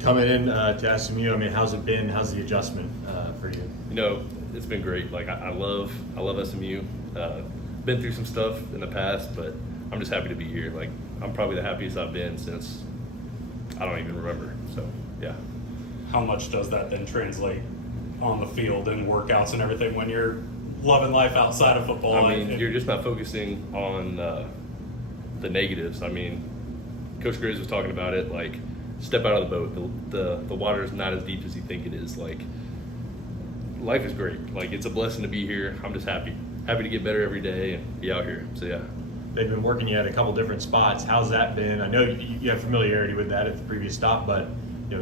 Coming in to SMU, I mean, how's it been? How's the adjustment for you? You know, it's been great. Like I love SMU. Been through some stuff in the past, but I'm just happy to be here. Like I'm probably the happiest I've been since I don't even remember. So yeah. How much does that then translate on the field and workouts and everything when you're loving life outside of football? I mean, you're just not focusing on the negatives. I mean, Coach Grizz was talking about it. Like, step out of the boat. The water is not as deep as you think it is. Like, life is great. Like, it's a blessing to be here. I'm just happy to get better every day and be out here. So yeah. They've been working you at a couple different spots. How's that been? I know you have familiarity with that at the previous stop, but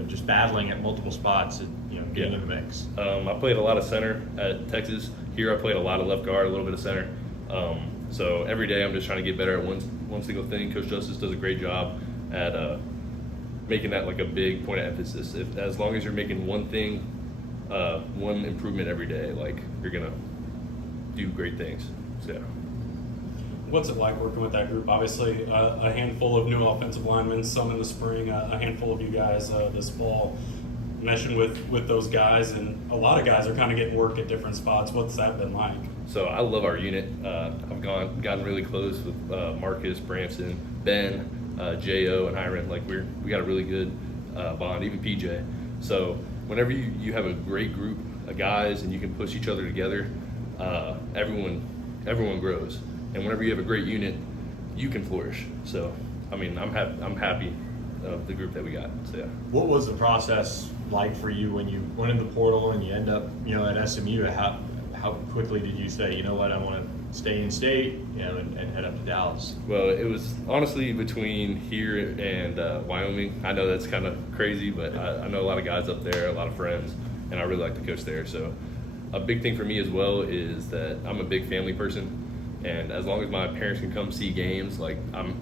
just battling at multiple spots and getting in the mix. I played a lot of center at Texas. Here I played a lot of left guard, a little bit of center. So every day I'm just trying to get better at one single thing. Coach Justice does a great job at making that like a big point of emphasis. As long as you're making one thing, one improvement every day, like you're gonna do great things. So yeah. What's it like working with that group? Obviously, a handful of new offensive linemen, some in the spring, a handful of you guys this fall, meshing with those guys, and a lot of guys are kind of getting work at different spots. What's that been like? So I love our unit. I've gotten really close with Marcus, Branson, Ben, Jo, and Hiram. Like we got a really good bond, even PJ. So whenever you have a great group of guys and you can push each other together, everyone grows. And whenever you have a great unit, you can flourish. So, I mean, I'm happy of the group that we got. So, yeah. What was the process like for you when you went in the portal and you end up, at SMU? How quickly did you say, you know what, I want to stay in state, and head up to Dallas? Well, it was honestly between here and Wyoming. I know that's kind of crazy, but I know a lot of guys up there, a lot of friends, and I really like the coach there. So, a big thing for me as well is that I'm a big family person. And as long as my parents can come see games, like I'm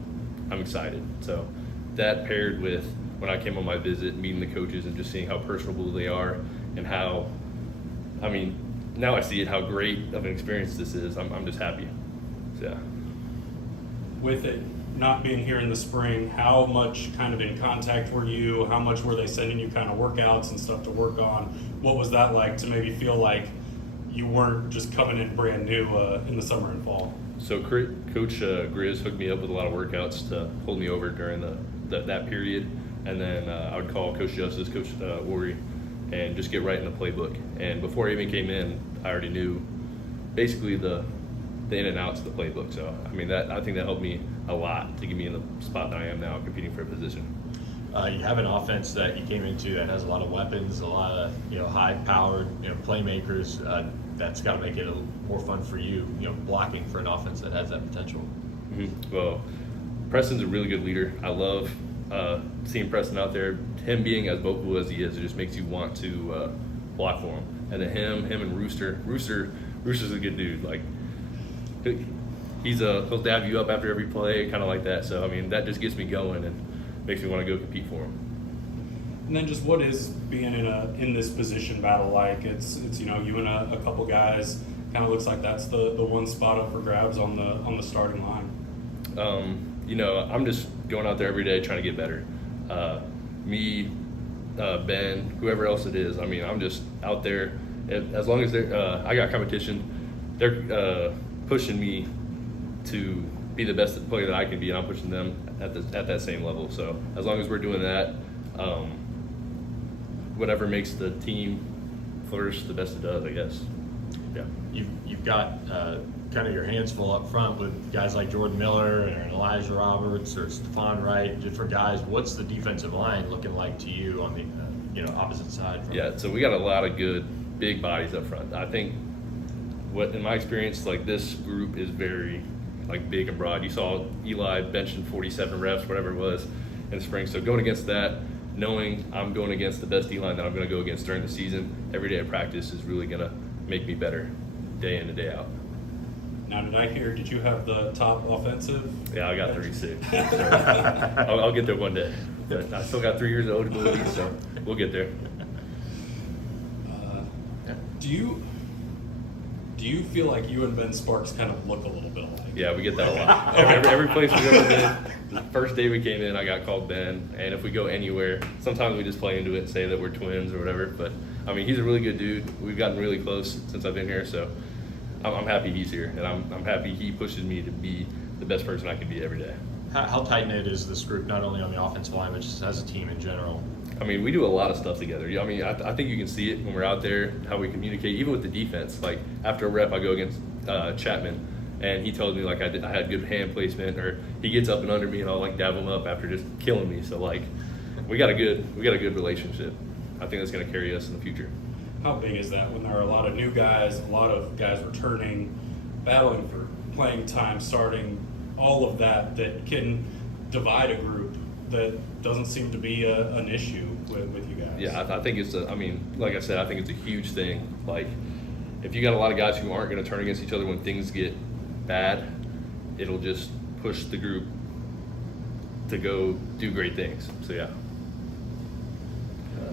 excited. So that paired with when I came on my visit, meeting the coaches and just seeing how personable they are and how, I mean, now I see it, how great of an experience this is. I'm just happy. So, yeah. With it not being here in the spring, how much kind of in contact were you? How much were they sending you kind of workouts and stuff to work on? What was that like to maybe feel like you weren't just coming in brand new in the summer and fall? So Coach Grizz hooked me up with a lot of workouts to hold me over during that period, and then I would call Coach Justice, Coach Worry, and just get right in the playbook. And before I even came in, I already knew basically the in and outs of the playbook. So I mean I think that helped me a lot to get me in the spot that I am now, competing for a position. You have an offense that you came into that has a lot of weapons, a lot of high-powered playmakers. That's got to make it a little more fun for you, blocking for an offense that has that potential. Mm-hmm. Well, Preston's a really good leader. I love seeing Preston out there. Him being as vocal as he is, it just makes you want to block for him. And then him and Rooster. Rooster's a good dude. Like he'll dab you up after every play, kind of like that. So I mean, that just gets me going and makes me want to go compete for him. And then just what is being in this position battle like? It's you and a couple guys. Kind of looks like that's the one spot up for grabs on the starting line. I'm just going out there every day trying to get better. Me, Ben, whoever else it is. I mean, I'm just out there. As long as I got competition, they're pushing me to be the best player that I can be, and I'm pushing them at that same level. So as long as we're doing that, whatever makes the team flourish, the best it does, I guess. Yeah. You've got kind of your hands full up front with guys like Jordan Miller and Elijah Roberts or Stephon Wright, different guys. What's the defensive line looking like to you on the opposite side? Yeah, so we got a lot of good big bodies up front. I think in my experience, like this group is very like big and broad. You saw Eli benching 47 reps, whatever it was, in the spring. So going against that, knowing I'm going against the best D-line that I'm going to go against during the season, every day of practice is really going to make me better day in and day out. Now, did you have the top offensive? Yeah, I got 36. So I'll get there one day. But I still got 3 years of eligibility, so we'll get there. Do you feel like you and Ben Sparks kind of look a little bit alike? Yeah, we get that a lot. Every place we've ever been, the first day we came in, I got called Ben. And if we go anywhere, sometimes we just play into it and say that we're twins or whatever. But, I mean, he's a really good dude. We've gotten really close since I've been here. So I'm happy he's here. And I'm happy he pushes me to be the best person I can be every day. How tight-knit is this group, not only on the offensive line, but just as a team in general? I mean, we do a lot of stuff together. I mean, I think you can see it when we're out there, how we communicate, even with the defense. Like, after a rep, I go against Chapman, and he tells me, like, I had good hand placement, or he gets up and under me, and I'll, like, dab him up after just killing me. So, like, we got a good relationship. I think that's going to carry us in the future. How big is that when there are a lot of new guys, a lot of guys returning, battling for playing time, starting, all of that can divide a group that doesn't seem to be an issue with you guys? Yeah, I think it's I mean, like I said, I think it's a huge thing. Like, if you got a lot of guys who aren't going to turn against each other when things get bad, it'll just push the group to go do great things. So, yeah.